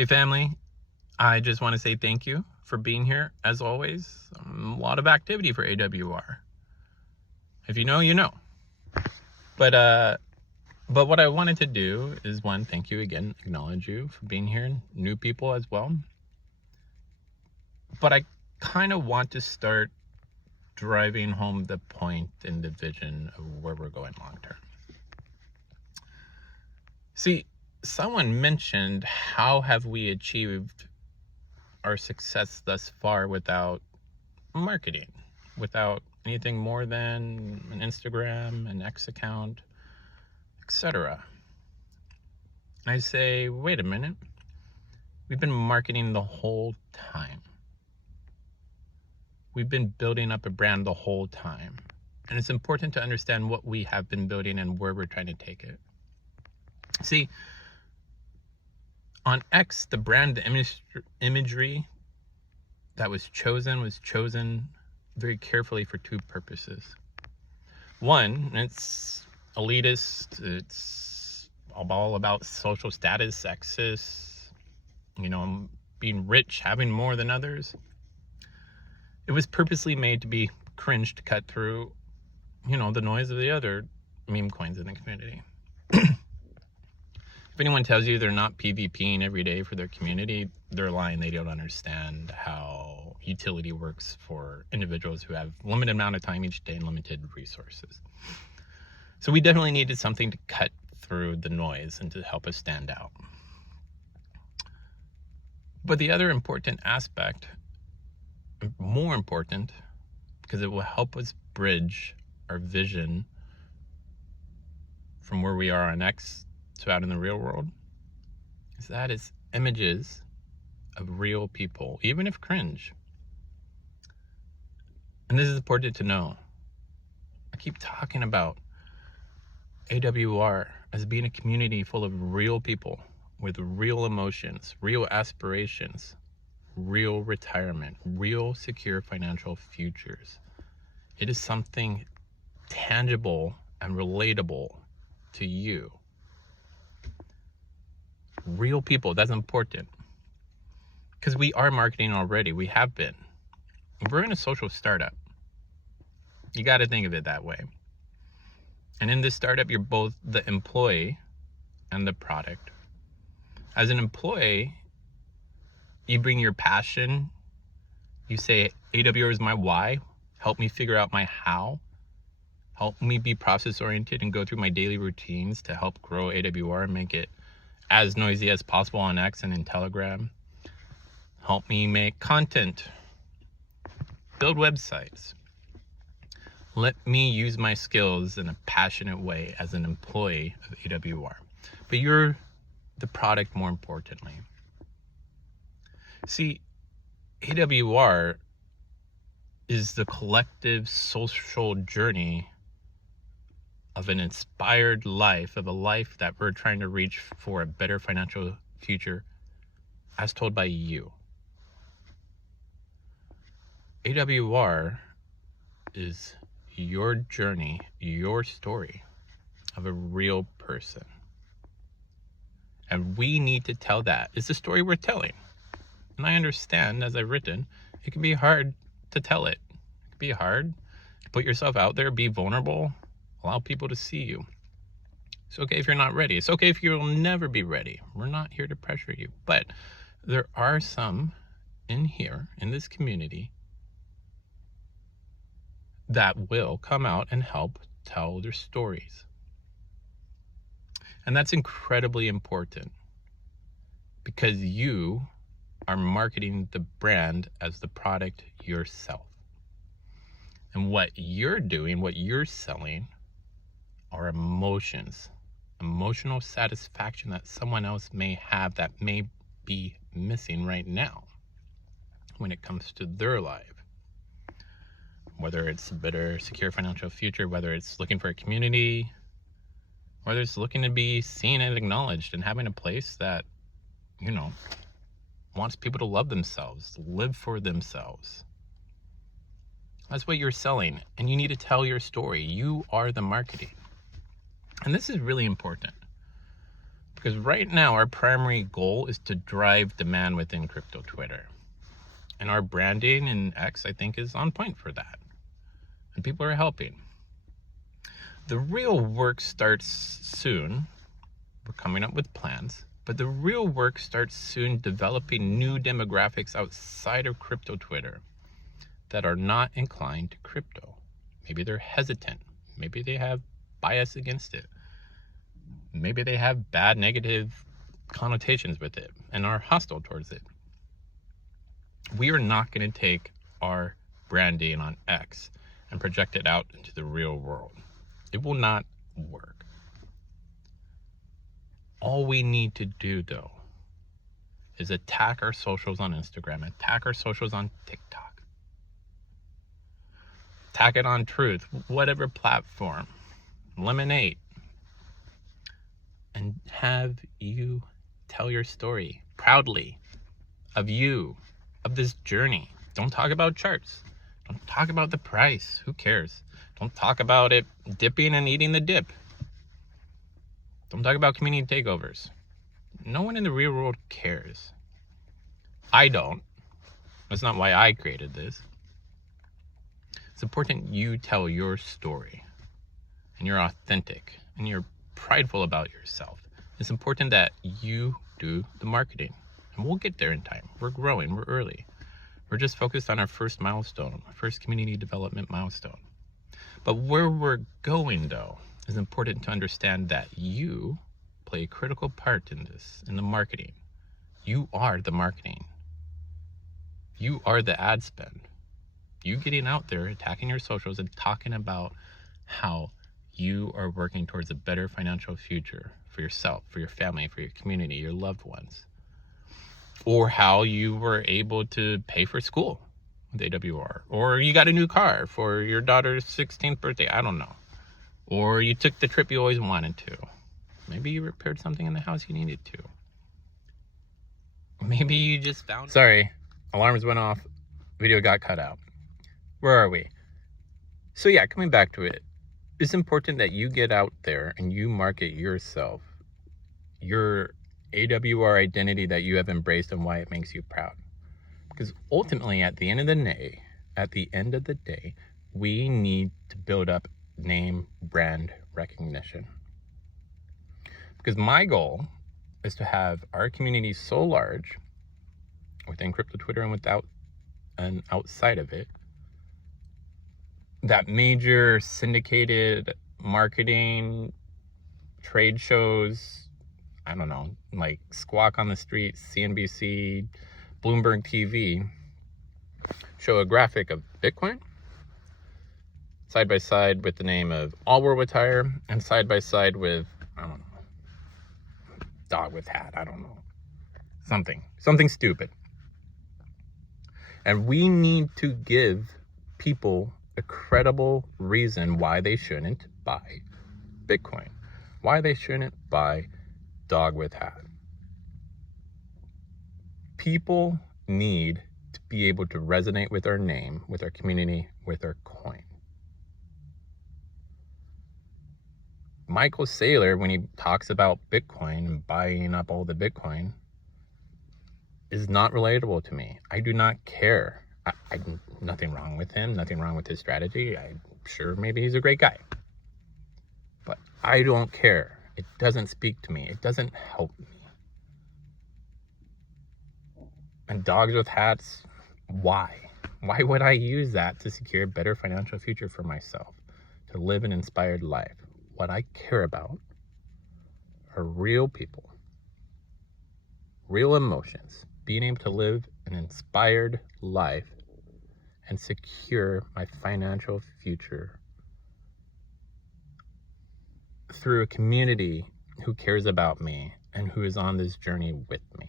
Hey family, I just want to say thank you for being here as always. A lot of activity for AWR. If you know, you know. But what I wanted to do is one, thank you again, acknowledge you for being here, new people as well. But I kind of want to start driving home the point and the vision of where we're going long term. See, someone mentioned how have we achieved our success thus far without marketing, without anything more than an Instagram, an X account, etc. I say, wait a minute. We've been marketing the whole time. We've been building up a brand the whole time. And it's important to understand what we have been building and where we're trying to take it. See, on X, the brand, the imagery that was chosen very carefully for two purposes. One, it's elitist, it's all about social status, sexist, being rich, having more than others. It was purposely made to be cringe to cut through, the noise of the other meme coins in the community. If anyone tells you they're not PvPing every day for their community, they're lying. They don't understand how utility works for individuals who have limited amount of time each day and limited resources. So we definitely needed something to cut through the noise and to help us stand out. But the other important aspect, more important, because it will help us bridge our vision from where we are on X to out in the real world, is that it's images of real people, even if cringe. And this is important to know. I keep talking about AWR as being a community full of real people with real emotions, real aspirations, real retirement, real secure financial futures. It is something tangible and relatable to you. Real people, that's important. Because we are marketing already. We have been. We're in a social startup. You got to think of it that way. And in this startup, you're both the employee and the product. As an employee, you bring your passion. You say, AWR is my why. Help me figure out my how. Help me be process oriented and go through my daily routines to help grow AWR and make it as noisy as possible on X and in Telegram. Help me make content, build websites. Let me use my skills in a passionate way as an employee of AWR. But you're the product more importantly. See, AWR is the collective social journey of an inspired life, of a life that we're trying to reach for a better financial future as told by you. AWR is your journey, your story of a real person. And we need to tell that. It's a story we're telling. And I understand, as I've written, it can be hard to tell it. It can be hard to put yourself out there, be vulnerable, allow people to see you. It's okay if you're not ready. It's okay if you'll never be ready. We're not here to pressure you. But there are some in here, in this community, that will come out and help tell their stories. And that's incredibly important because you are marketing the brand as the product yourself. And what you're doing, what you're selling, are emotions, emotional satisfaction that someone else may have that may be missing right now when it comes to their life. Whether it's a better, secure financial future, whether it's looking for a community, whether it's looking to be seen and acknowledged and having a place that, wants people to love themselves, live for themselves. That's what you're selling, and you need to tell your story. You are the marketing. And this is really important. Because right now, our primary goal is to drive demand within crypto Twitter. And our branding in X, I think, is on point for that. And people are helping. The real work starts soon. We're coming up with plans. But the real work starts soon, developing new demographics outside of crypto Twitter that are not inclined to crypto. Maybe they're hesitant. Maybe they have bias against it. Maybe they have bad negative connotations with it and are hostile towards it. We are not going to take our branding on X and project it out into the real world. It will not work. All we need to do, though, is attack our socials on Instagram, attack our socials on TikTok, attack it on Truth, whatever platform, Lemonade, and have you tell your story proudly of you, of this journey. Don't talk about charts. Don't talk about the price. Who cares? Don't talk about it dipping and eating the dip. Don't talk about community takeovers. No one in the real world cares. I don't. That's not why I created this. It's important you tell your story and you're authentic and you're prideful about yourself. It's important that you do the marketing, and we'll get there in time. We're growing, we're early. We're just focused on our first milestone, our first community development milestone. But where we're going, though, is important to understand that you play a critical part in this, in the marketing. You are the marketing. You are the ad spend. You getting out there, attacking your socials and talking about how you are working towards a better financial future for yourself, for your family, for your community, your loved ones. Or how you were able to pay for school with AWR. Or you got a new car for your daughter's 16th birthday. I don't know. Or you took the trip you always wanted to. Maybe you repaired something in the house you needed to. Maybe you just found... Sorry, alarms went off. Video got cut out. Where are we? So yeah, coming back to it. It's important that you get out there and you market yourself, your AWR identity that you have embraced and why it makes you proud. Because ultimately, at the end of the day, we need to build up name brand recognition. Because my goal is to have our community so large within crypto Twitter and without and outside of it, that major syndicated marketing trade shows, I don't know, like Squawk on the Street, CNBC, Bloomberg TV, show a graphic of Bitcoin side by side with the name of All World Retire and side by side with, I don't know, Dog with Hat, I don't know, something stupid. And we need to give people a credible reason why they shouldn't buy Bitcoin, why they shouldn't buy Dog with Hat. People need to be able to resonate with our name, with our community, with our coin. Michael Saylor, when he talks about Bitcoin and buying up all the Bitcoin, is not relatable to me. I do not care. Nothing wrong with him, nothing wrong with his strategy. I'm sure maybe he's a great guy. But I don't care. It doesn't speak to me. It doesn't help me. And Dogs with Hats, why? Why would I use that to secure a better financial future for myself? To live an inspired life? What I care about are real people, real emotions, being able to live an inspired life and secure my financial future through a community who cares about me and who is on this journey with me.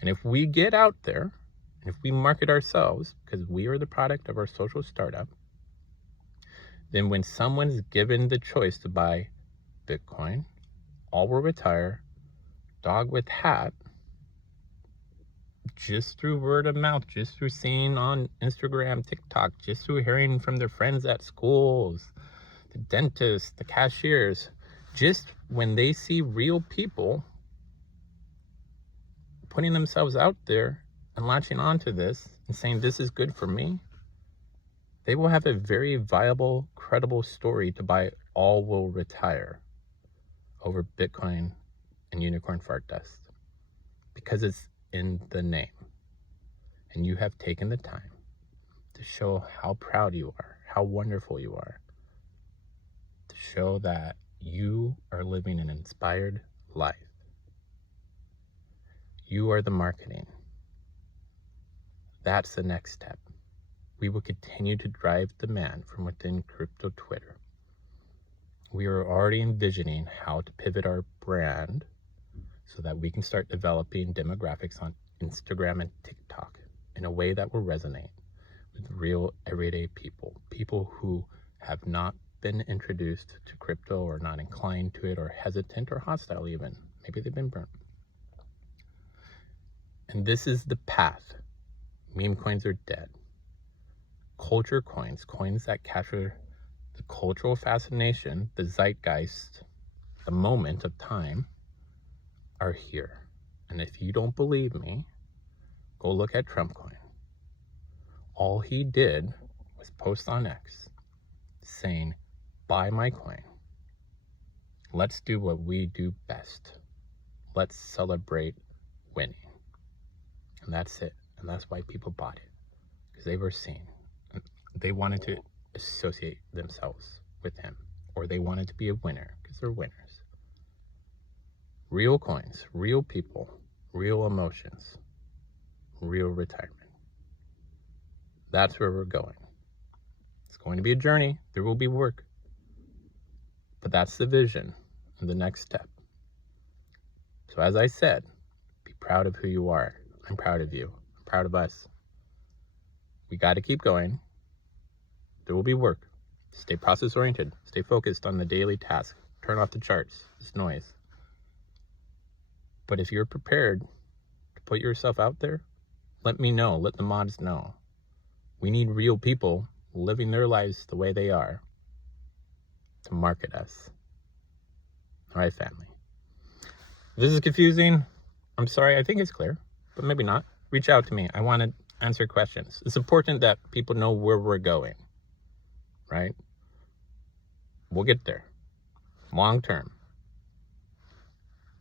And if we get out there, and if we market ourselves, because we are the product of our social startup, then when someone's given the choice to buy Bitcoin, All Will Retire, Dog with Hat, just through word of mouth, just through seeing on Instagram, TikTok, just through hearing from their friends at schools, the dentists, the cashiers, just when they see real people putting themselves out there and latching onto this and saying, this is good for me, they will have a very viable, credible story to buy all will retire over Bitcoin and unicorn fart dust, because it's in the name. And you have taken the time to show how proud you are, how wonderful you are, to show that you are living an inspired life. You are the marketing. That's the next step. We will continue to drive demand from within crypto Twitter. We are already envisioning how to pivot our brand so that we can start developing demographics on Instagram and TikTok in a way that will resonate with real everyday people, people who have not been introduced to crypto or not inclined to it or hesitant or hostile even. Maybe they've been burnt. And this is the path. Meme coins are dead. Culture coins, coins that capture the cultural fascination, the zeitgeist, the moment of time, are here. And if you don't believe me, go look at Trump coin. All he did was post on X saying, buy my coin. Let's do what we do best. Let's celebrate winning. And that's it. And that's why people bought it. Because they were seen. They wanted to associate themselves with him. Or they wanted to be a winner because they're winners. Real coins, real people, real emotions, real retirement. That's where we're going. It's going to be a journey. There will be work. But that's the vision and the next step. So as I said, be proud of who you are. I'm proud of you. I'm proud of us. We got to keep going. There will be work. Stay process oriented. Stay focused on the daily task. Turn off the charts. It's noise. But if you're prepared to put yourself out there, let me know. Let the mods know. We need real people living their lives the way they are to market us. All right, family. If this is confusing, I'm sorry. I think it's clear, but maybe not. Reach out to me. I want to answer questions. It's important that people know where we're going, right? We'll get there. Long term.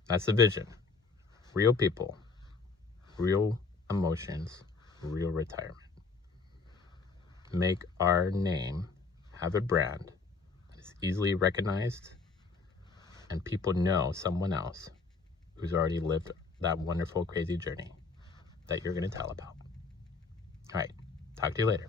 That's the vision. Real people, real emotions, real retirement. Make our name have a brand that is easily recognized and people know someone else who's already lived that wonderful, crazy journey that you're going to tell about. All right. Talk to you later.